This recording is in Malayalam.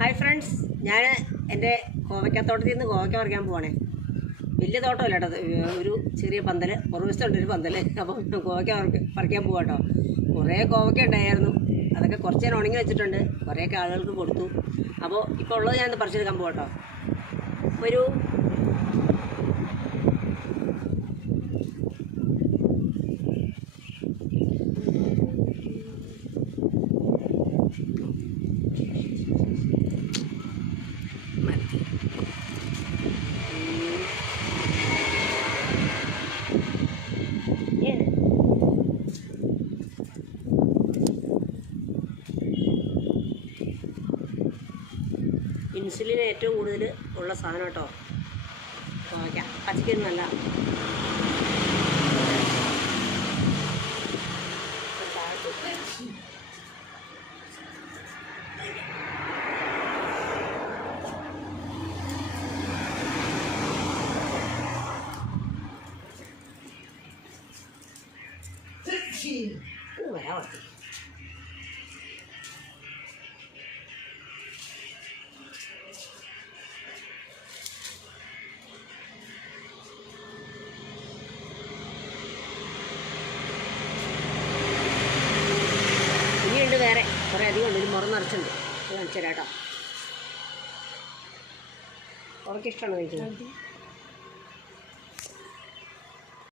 ഹായ് ഫ്രണ്ട്സ്, ഞാൻ എൻ്റെ കോവയ്ക്കത്തോട്ടത്തിൽ നിന്ന് കോവയ്ക്ക പറിക്കാൻ പോവാണേ. വലിയ തോട്ടമല്ല കേട്ടോ, ഒരു ചെറിയ പന്തൽ, പുറവശത്തുണ്ടൊരു പന്തൽ. അപ്പം കോവയ്ക്ക പറിക്കാൻ പോവാം കേട്ടോ. കുറേ കോവയ്ക്ക ഉണ്ടായിരുന്നു, അതൊക്കെ കുറച്ച് നേരം ഉണങ്ങി വെച്ചിട്ടുണ്ട്, കുറേയൊക്കെ ആളുകൾക്ക് കൊടുത്തു. അപ്പോൾ ഇപ്പോൾ ഉള്ളത് ഞാൻ പറിച്ചെടുക്കാൻ പോവാം കേട്ടോ. ഒരു ഇൻസുലിൻ ഏറ്റവും കൂടുതൽ ഉള്ള സാധനം കേട്ടോ കോവയ്ക്ക. പച്ചക്കറി നല്ല വരാ. ഇനിയുണ്ട് വേറെ കുറേ അധികം ഉണ്ട്, ഒരു മുറ നിറച്ചുണ്ട്. അത് കാണിച്ചു തരാം കേട്ടോ. അവർക്ക് ഇഷ്ടമാണോ കഴിക്കുന്നത്?